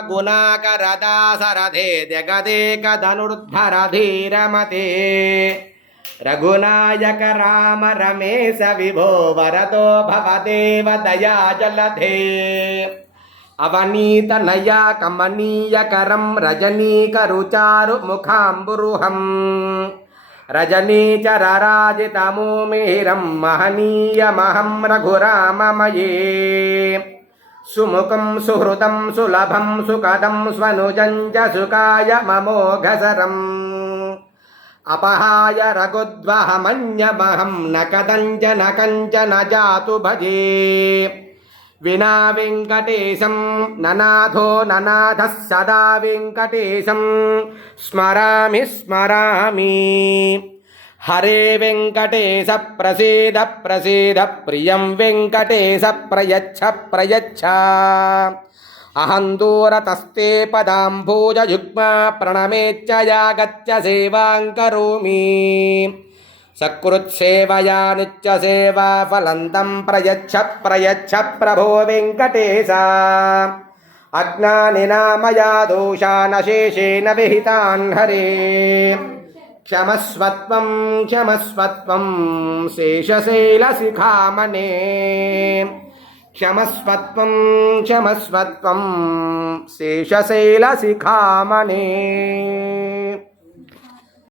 गुणाकरदासरथे जगदेकधनुर्धरधीरमते रघुनायक राम रमेश विभो वरदो भवदेव दया जलधे अवनीतनया कमनीयकरं रजनीकरुचारु मुखाम्बुरुहं रजनीचरराजितमुमिहिरं महनीयमहं रघुराममये सुमुखं सुहृदं सुलभं सुखदं स्वनुजं च सुखाय ममोघसरम् अपहाय रघुद्वहमन्यमहं न कदञ्चन कञ्चन जातु भजे विना वेङ्कटेशं ननाथो ननाथः सदा वेङ्कटेशं स्मरामि स्मरामि हरे वेङ्कटेश प्रसीद प्रसीद प्रियं वेङ्कटेश प्रयच्छ प्रयच्छ अहं दूरतस्ते पदाम्भोजयुग्मा प्रणमेच्च यागच्च सेवां करोमि सकृत्सेवया नित्यसेवा फलन्तं प्रयच्छ प्रयच्छ प्रभो वेङ्कटेश अज्ञानिना मया दोषानशेषेण विहितान् हरे क्षमस्वत्वं क्षमस्वत्वं शेषशैलशिखामणे क्षमस्वत्वं क्षमस्वत्वं शेषशैलशिखामणे।